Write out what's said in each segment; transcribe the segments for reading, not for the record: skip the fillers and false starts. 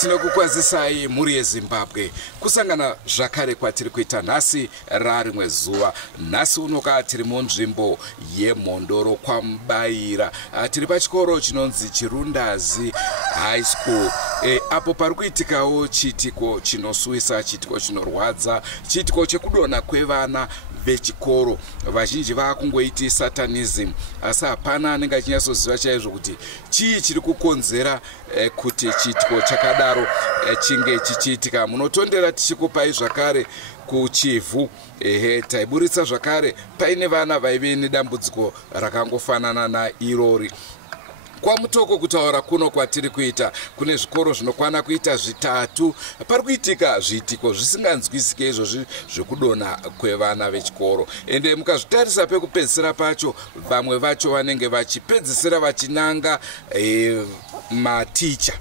Tinokukwazisai muri yeZimbabwe kusangana zvakare kwatiri kuita nhasi rarimwe zuva. Nhasi unoka tiri munzvimbo yeMhondoro kwaMubaira. Tiri pachikoro chinonzi Chirundazi High School. Apo pari kuitikawo chiitiko chinosuwisa, chiitiko chinorwadza, chiitiko chekudonha kwevana vechikoro. Vazhinji vakungoiti satanism, asi hapana anenge achinyatsoziva chaizvo kuti chii chiri kukonzera kuti chiitiko chakadaro chinge chichiitika. Munotondera tichikupai zvakare kuchivhu. Taiburitsa zvakare paine vana vaive nedambudziko rakangofanana nairori. Kwamutoko kutaura kuno kwatiri kuita kune zvikoro zvinokwana kuita zvitatu pari kuitika zviitiko zvisinganzwisike izvozvi zvekudonha kwevana vechikoro. Ende mukazvitarisa pekupedzisira pacho, vamwe vacho vanenge vachipedzisira vachinanga maticha.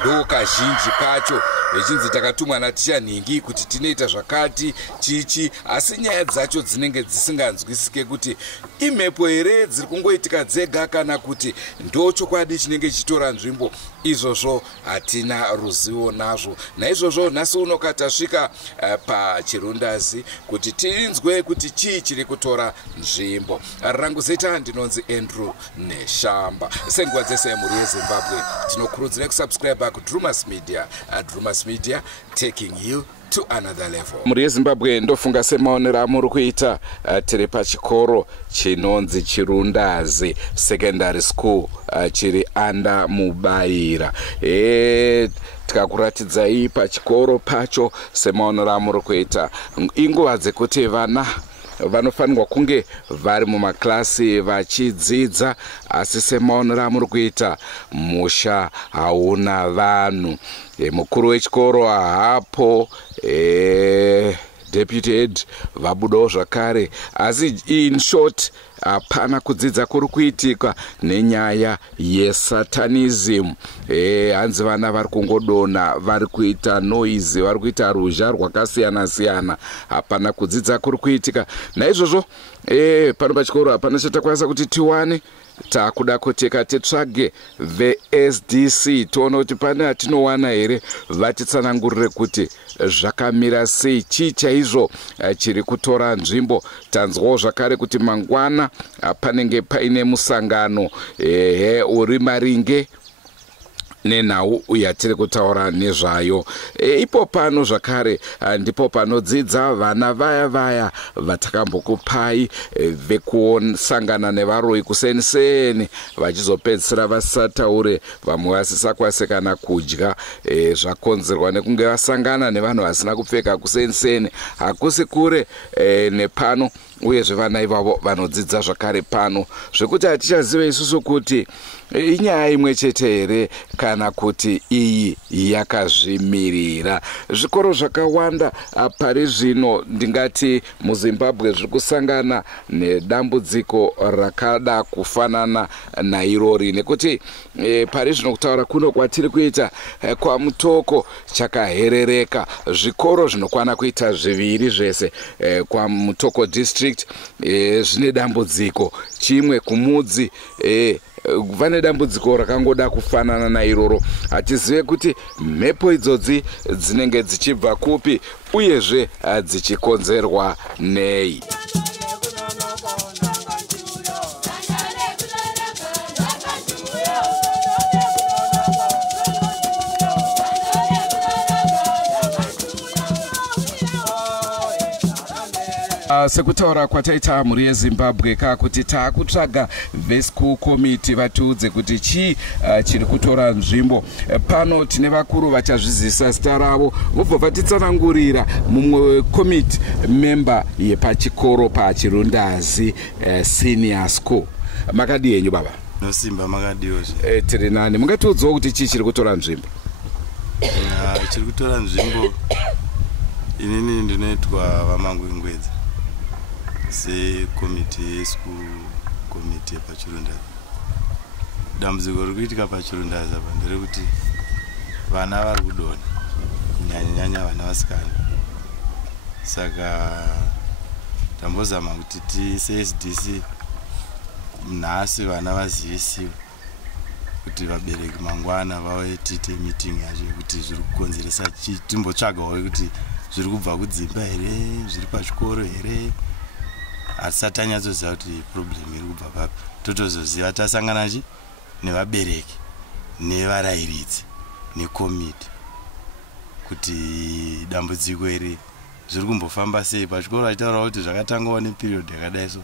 Ndo kazhinji kacho vechinzi takatumwa naticha nhingi kuti tinoita zvakati chichi, asi nyaya dzacho dzinenge dzisinganzwisike kuti imhepo here dziri kungoitika dzega kana kuti ndo chokwadi chinenge chitora nzvimbo. Izvozvo hatina ruzivo nazvo. Naizvozvo nhasi unoka tasvika paChirundazi kuti tinzwe kuti chii chiri kutora nzvimbo. Rangu zita ndinonzi Andrew Neshamba. Senguva dzese muri yeZimbabwe tinokurudzira kusubscribe kuDrumas Media. Drumas Media taking you to another level. Muri yeZimbabwe ndofunga semaonero amuri kuita. Tiri pachikoro chinonzi Chirundazi Secondary School chiri anda Mubaira. Tikakuratidzai pachikoro pacho semaonero amuri kuita. Inguva dzekuti vana vanofanirwa kunge vari mumaklasi vachidzidza, asi semaonero amuri kuita musha hauna vanhu. Mukuru wechikoro hapo, deputy head vabudawo zvakare, asi in short hapana kudzidza kuri kuitika nenyaya yesatanism. Hanzi vana vari kungodonha, vari kuita noise, vari kuita ruzha rwakasiyana siyana, hapana kudzidza kuri kuitika. Naizvozvo pano pachikoro hapana chatakwanisa kuti tiwane. Takuda kuteka titsvage veSDC tione kuti pane atinowana here, vatitsanangurire kuti zvakamira sei, chii chaizvo chiri kutora nzvimbo. Tanzwawo zvakare kuti mangwana panenge paine musangano uri Maringe nenhau yatiri kutaura nezvayo. Ipo pano zvakare ndipo panodzidza vana vaya vatakambokupai vekusangana nevaroi kuseniseni, vachizopedzisira vasataure, vamwe vasisakwanise kana kudya, zvakonzerwa nekunge vasangana nevanhu vasina kupfeka kuseniseni. Hakusi kure nepano, uyezve vana ivavo vanodzidza zvakare pano, zvekuti hatichazive isusu kuti inyaya imwe chete here kana kuti iyi yakazvimirira. Zvikoro zvakawanda pari zvino ndingati muZimbabwe zviri kusangana nedambudziko rakada kufanana nairori, nekuti pari zvino kutaura kuno kwatiri kuita kwaMutoko chakaherereka. Zvikoro zvinokwana kuita zviviri zvese kwaMutoko district zvine dambudziko. Chimwe kuMudzi vane dambudziko rakangoda kufanana nairoro. Hatizive kuti mhepo idzodzi dzinenge dzichibva kupi, uyezve dzichikonzerwa nei. Sekutaura kwataita muri yeZimbabwe kakuti taakutsvaga veSchool Committee vatiudze kuti chii chiri kutora nzvimbo. Pano tine vakuru vachazvizisa zita ravo, vobva vatitsanangurira. Mumwe committee member yepachikoro paChirundazi Senior School. Makadi yenyu baba? Nosimba makadiwo. Tiri nani, mungatiudzawo kuti chii chiri kutora nzvimbo? Chiri kutora nzvimbo inini ndinoitwa Vamangwengwedza sekomiti yeSchool Committee paChirundazi. Dambudziko riri kuitika paChirundazi apa nderekuti vana vari kudonha, kunyanya vana vasikana. Saka tambozama kuti seSDC nhasi vana vazivisiwe kuti vabereki mangwana vauye tiite meeting yacho kuti zviri kukonzeresa timbotsvagawo kuti zviri kubva kudzimba here, zviri pachikoro here. Hatisati tanyatsoziva kuti problem iri kubva papi. Totozoziva tasangana nevabereki nevarairidzi nekomiti kuti dambudziko iri zviri kumbofamba sei pachikoro. Achitaura kuti zvakatangawo neperiod yakadai so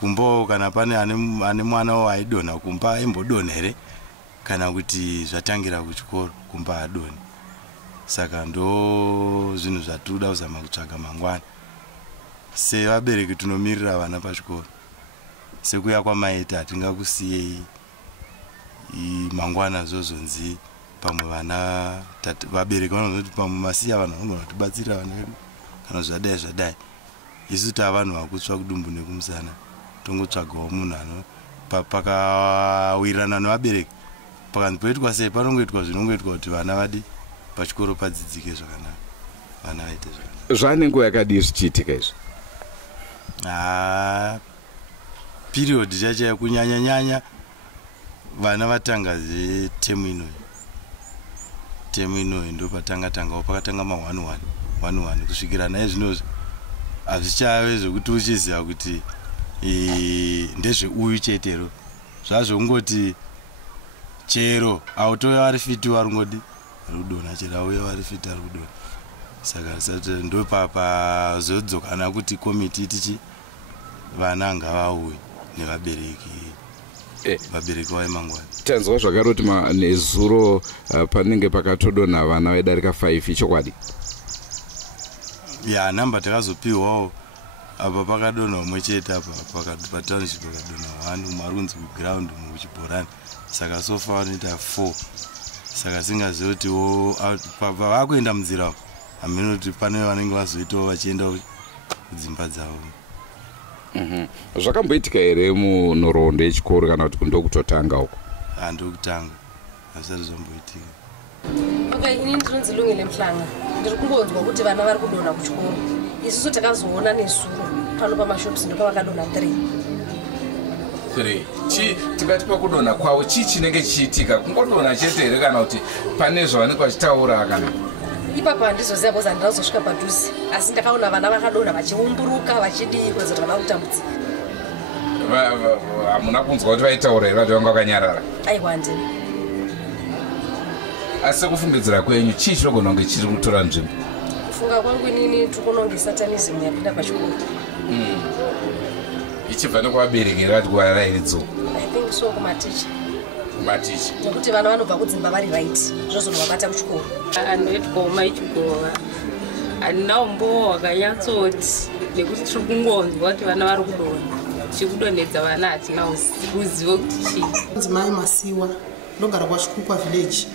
kumbo kana pane ane mwana aidonha kumba aimbodonha here kana kuti zvatangira kuchikoro kumba adonhi. Saka ndo zvinhu zvatoda kuzama kutsvaga mangwana. Sevabereki tunomirira vana pachikoro, sekuya kwamaita hatingakusiyei mangwana zvozonzi pamwe vana vabereki vanozoti pamwe masiya vanhu vanogona kutibatsira vana vedu kana zvadai. Isu tavanhu vakutsva kudumbu nekumusana, tongotsvagawo munhu pakawirirana nevabereki pakanzi poitwa sei panongoitwa zvinongoitwa kuti vana vadi pachikoro padzidzike zvakanaka, vana vaite zvakanaka. Zvanenguva yakadii zvichiitika izvi? Period chacha kunyanya vana vatanga temu inoyi ndo patangawo pakatanga ma11 kusvikira naye zvinozvi hazvichave zvokuti uchiziva kuti ndezveuyu chetero. Zvazvongoti chero autoya vari fiti varungodi rudona, chero auya vari fiti ari kudona. Saka ndo pazodzokana kuti komiti tichi vana ngavauye nevabereki vabereki vaemangwana. Tanzwa zvakaroti nezuro panenge pakatodonha vana vaidarika 5 ichokwadi? Ya namba takazopiwawo apa pakadonha umwe chete apa patownship pakadonha 1 marunzi kuground muchibhorani. Saka sofa vanoita 4. Saka singazivi kuti vakuenda munzira hamene kuti pane vanenge vazoitawo vachienda kudzimba dzavo. Zvakamboitika here munhoroondo yechikoro kana kuti ndokutotanga uko? Ndokutanga, hazvisati zvamboitika. Okay, ini ndinonzi Lungile Mhlanga. Ndiri kungonzwa kuti vana vari kudonha kuchikoro. Isusu takazoona nezuro pano pamashops ndo pavakadonha 3. Tikati pakudonha kwavo chii chinenge chiitika? Kungodonha chete here kana kuti pane zvavanenge vachitaura kana? Ipapo handizoziva because handinazosvika padhuze, asi ndakaona vana vakadonha vachiumburuka vachidii kuwedza kuti vana kutambudzika. Hamuna kunzwa kuti vaitaura here vati vanga vakanyarara? Aiwa handina. Asi sekufungidzira kwenyu chii chinogona kunge chiri kutora nzvimbo? Kufunga kwangu inini tikuona kunge satanism yapinda pachikoro. Ichibva nekuvabereki here vati kuvarairidzi? I think so, kumaticha. Kumaticha? Nekuti vana vanobva kudzimba vari right, zvozonobabata kuchikoro. Anoitwa ichigova handinawo mbowo wakanyatsoti nekuti tiri kungonzwa kuti vana vari kudonha. Chikudonhedza vana hatina kuziva kuti chii. Nzimai Masiwa ndogara kwaChikukwa village.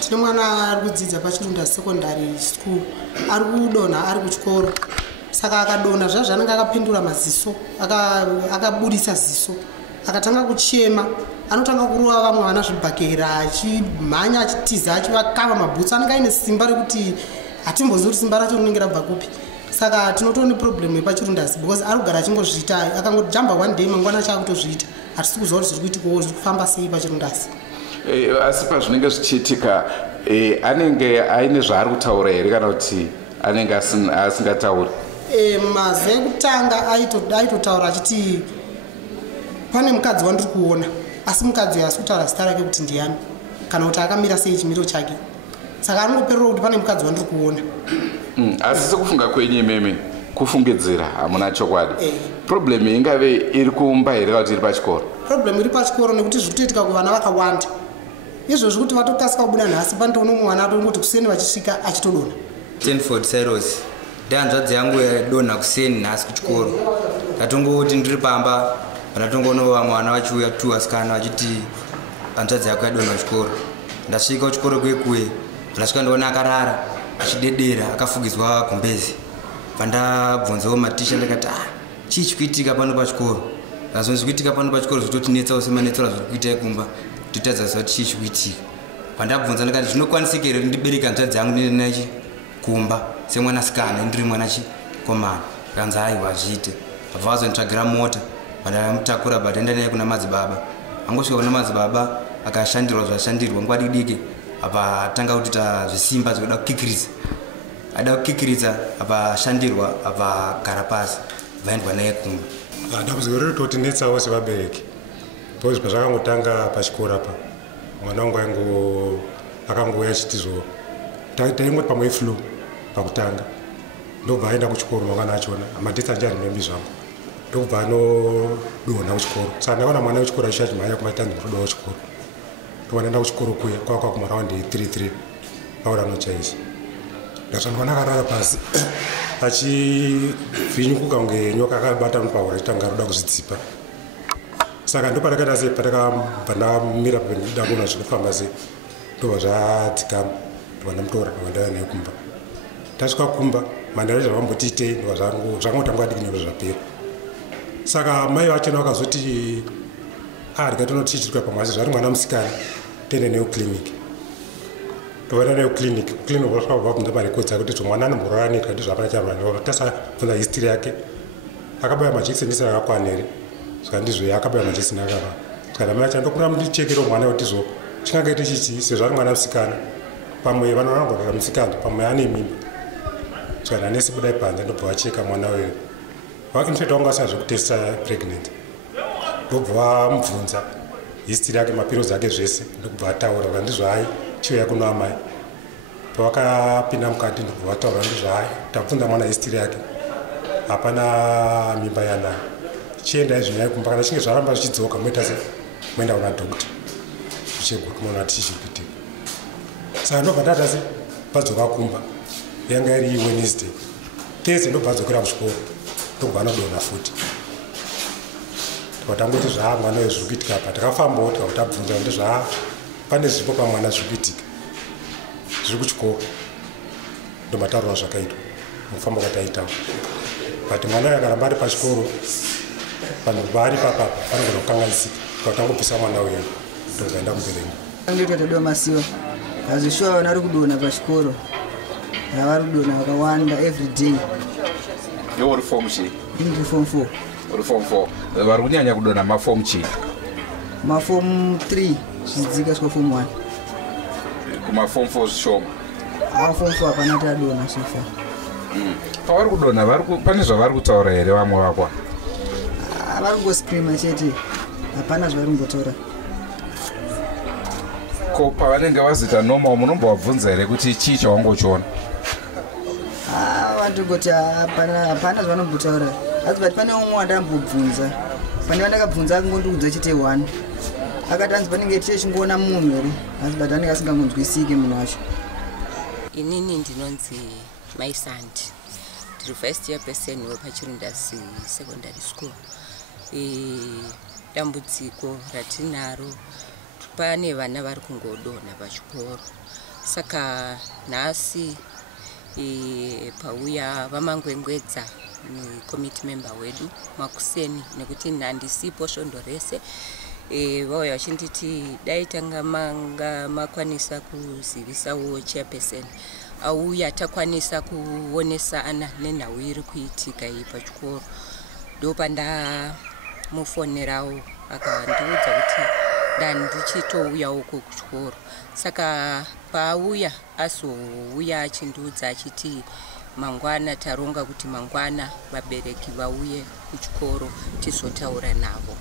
Tine mwana ari kudzidza paChirunda secondary school, ari kudonha ari kuchikoro. Saka akadonha zvazvanenge akapindura maziso, akabudisa ziso, akatanga kuchema, anotanga kurova vamwe vana zvibhakera, achimhanya achitiza achivakava mabhutsu. Anenge aine simba rekuti hatimbozivi kuti simba racho rinenge rabva kupi. Saka tinotoona problem yepachirundasi because ari kugara achingozviita, akangoti jamba one day mangwana chaakutozviita. Hatisi kuziva kuti zviri kuitikawo zviri kufamba sei pachirundasi. Asi pazvinenge zvichiitika anenge aine zvaari kutaura here kana kuti anenge asingatauri? Maze ekutanga aitotaura achiti pane mukadzi wandiri kuona, asi mukadzi uyu asi kutaura zita rake kuti ndiani kana kuti akamira sei chimiro chake. Saka anongoperera kuti pane mukadzi wandiri kuona. Asi sekufunga kwenyu imeme kufungidzira hamuna chokwadi. Problem ingave iri kumba here kana kuti iri pachikoro? Problem iri pachikoro nekuti zviri kutoitika kuvana vakawanda. Izvozvo kuti vatokasika kubuda nhasi pandoona mumwe mwana atongoti kuseni vachisvika achitodonha. Tenford Cyrus ndehanzvadzi yangu yadonha kuseni nhasi kuchikoro. Ndatongoti ndiri pamba ndatongoona vamwe vana vachiuya 2 vasikana vachiti hanzvadzi yako yadonha kuchikoro. Ndasvika kuchikoro kwekuye ndasvika ndoona akarara achidedera akafugidzwa gumbezi. Pandabvunzawo maticha ndakati chii chikuitika pano pachikoro? Ndazonzi kuitika pano pachikoro zvitotinetsawo semanetsero zviri kuita kumba. Titadza kuti chii chikuitika. Pandabvunza ndakati zvinokwanisika here ndibereka hanzvadzi yangu nenachi kumba semwanasikana ndiri mwanachikomana. Kanzi aiwa zviite. Bva vazonditsvagira mota, vandamutakura bati enda naye kuna madzibaba. angosvika kuna madzibaba akashandirwa zvashandirwa nguva diki apa atanga kuita zvisimba zvekuda kukikiridza ada kukikiridza apa ashandirwa apa agara pasi vaendwa naye kumba. Dambudziko riri kutotinetsawo sevabereki because pazvakangotanga pachikora apa mwana wangu aingo akangouya achitizo taingoti pamwe flu pakutanga ndobva aenda kuchikoro mangwana achona madhitsi anje arimembi zvangu ndobva anodonha kuchikoro saka ndakaona mwana wechikoro achimhanya kumatanzi kutodawo chikoro ndobva ndaenda kuchikoro kuya kwaka kumaraundi 33 paura anochaisi ndasva mwana akarara pasi achivhinyukuka kunge nyoka akabata mupaura achitanga roda kuzvidzipa saka ndoparakaita sei patakabva ndamira pendida kuona zvinofamba sei ndobva zvadzikama ndobva ndamutora ndobva ndauya naye kumba tasvika kumba mandare zvavamboti itei ndobva zvangotangwa diki nero zvapera saka mai vachona vakazoti rikatonoti chirikuya pamwe asi zvari mwana musikana tiende naye kuclinic ndobva naye kuclinic vasvakabva kunza marekodzi akuti mwana anomborwara netwa ndizvapana charwara tasabvunza history yake akabaya majekiseni isina akakwana here saka ndizvo akabaya majekiseni akakwana saka mai vacha ndokura mundichekero mwana wetizo chingangaite chichi sezvo ari mwana musikana pamwe vanogorara musikana pamwe ane mimba saka nanesi budai panze ndobva vacheka mwana uyo vakinitoita wanga asina zvekutesta pregnant ndobva vamubvunza history yake mapirozi ake zvese ndokubva ataura kuti ndizvo hai chiuya kuno amai pavakapinda mukati ndobva vataura ndizvo hai tabvunza mwana history yake hapana mimba yanayo chiendai zvinyai kumba kana chinge zvaramba zvichidzoka moita se moenda kuna dokta zvichegwa kumaona kuti chichikuitika saka ndobva ndata se badzoka kumba yanga iri Wednesday Thursday ndobva adzokera kuchikoro ndobva anodonha futi tangoti mwana uyo zviri kuitika apa takafambawo tikakutabvunza kuti pane zvipo pamwana zviri kuitika zviri kuchikoro ndomataurwa zvakaitwa mufamba kwataitawo but mwana uyo akaramba ari pachikoro vanhu vari papapa vanogona kukanganisika tikatangopisa mwana uyo ndogaenda kumberenga ndoita tadiwa masiva azvishuwa vana vari kudonha pachikoro avari kudonha vakawanda everyday. Iwe uri form chii? Ndiri form 4. Uri form 4. Vari kunyanya kudonha maform chii? Maform 3 zvichidzika svika form 1. Kumaform 4 zvishoma? Form 4 hapana tadonha so far. Pavari kudonha pane zvavari kutaura here vamwe vakwa? Vari kungoscreama chete, hapana zvavari kumbotaura. Ko pavanenge vazoita normal munombovabvunza here kuti chii chawangochiona? Vandogoti hapana zvavanombotaura. Asi but pane umwe wandambobvunza. Pane vandakabvunza akangondiudza chete 1. Akati hanzi panenge tichichingoona munhu here. Asi but anenge asingangonzwisiki munhu wacho. Inini ndinonzi Maisandi. Ndiri first year person wepachirundasi secondary school. Dambudziko ratinaro pane vana vari kungodonha pachikoro. Saka nhasi pauya vamangwengwedza committee member wedu Makuseni nekuti handisipo svondo rese vauya vachinditi dai tanga makwanisa kuzivisawo chairperson auya takwanisa kuonesana nenhau iri kuitika iyi pachikoro. Ndopandamufonerawo akandiudza kuti ndandichitouyawo kuchikoro. Saka pauya azouya achindiudza achiti mangwana taronga kuti mangwana vabereki vauye kuchikoro tizotaura navo.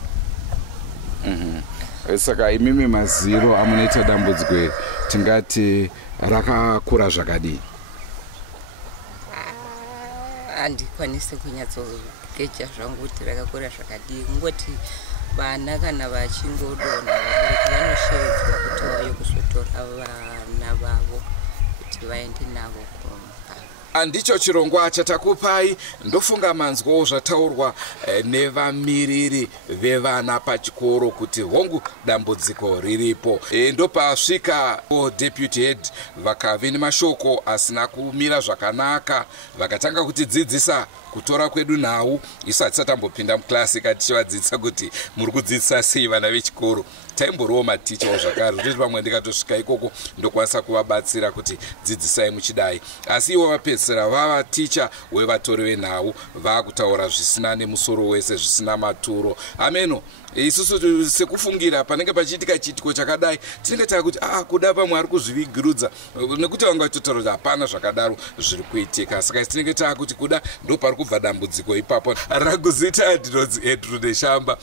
Saka imimi maziro amunoita dambudziko tingati rakakura zvakadii? Handikwanisi kunyatsogeja zvangu kuti rakakura zvakadii. Ngoti vana kana vachingodonha vabereki vanoshevedzwa kuti vauye kuzotora vana vavo kuti vaende navo kumba. Ndicho chirongwa chatakupai. Ndofunga manzwawo zvataurwa nevamiriri vevana pachikoro kuti hongu dambudziko riripo. Ndopasvika deputy head vakave nemashoko asina kumira zvakanaka vakatanga kutidzidzisa kutora kwedu nhau isu hatisatambopinda muklasi katichivadzidzisa kuti muri kudzidzisa sei vana vechikoro. Taimborowo matichawo zvakare zvekuti pamwe ndikatosvika ikoko ndokwanisa kuvabatsira kuti dzidzisai muchidai, asi ivo vapedzisira vava ticha wevatori venhau vaakutaura zvisina nemusoro wese, zvisina maturo. Ameno isusu sekufungira panenge pachiitika chiitiko chakadai tinenge tava kuti kuda pamwe ari kuzvivigirudza, nekuti vanga vachitotaura kuti hapana zvakadaro zviri kuitika. Saka tinenge tava kuti kuda ndo pari kubva dambudziko ipapo rakuzita ndinonzi Edru Neshamba.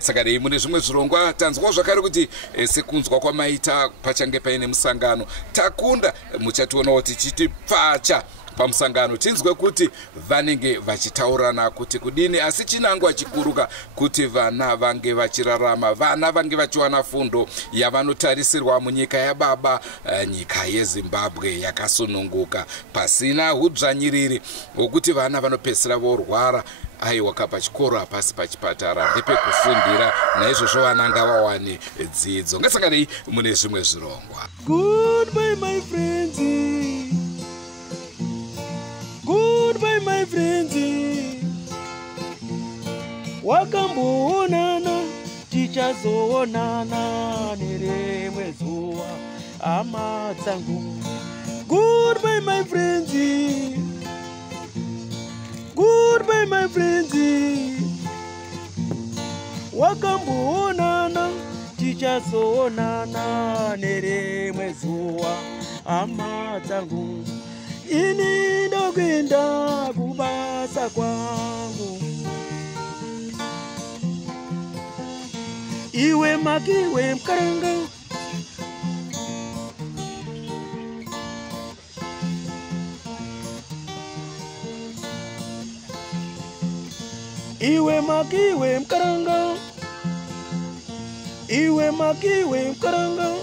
Saka dei mune zvimwe zvirongwa tanzwa zvakare kuti sekunzwa kwamaita pachange paine musangano takunda, muchationawo tichitipfacha pamusangano tinzwe kuti vanenge vachitaurana kuti kudini, asi chinangwa chikuruka kuti vana vange vachirarama, vana vange vachiwana fundo yavanotarisirwa munyika yababa, nyika yeZimbabwe yakasununguka pasina hudzvanyiriri hwokuti vana vanopedzisira vorwara. Aiwa pachikoro hapasi pachipatara ndepekufundira, naizvozvo vana ngavawane dzidzo. Ngasanganei mune zvimwe zvirongwa. Goodbye my friends, goodbye my friends, wakamboonana tichazoonana nerimwe zuva hama dzangu. Goodbye my friends, goodbye my friends, wakamboonana tichazoonana nerimwe zuva hama dzangu. Ini ndokwenda kubasa kwangu, iwe makiwe mkaranga, iwe makiwe mkaranga, iwe makiwe mkaranga.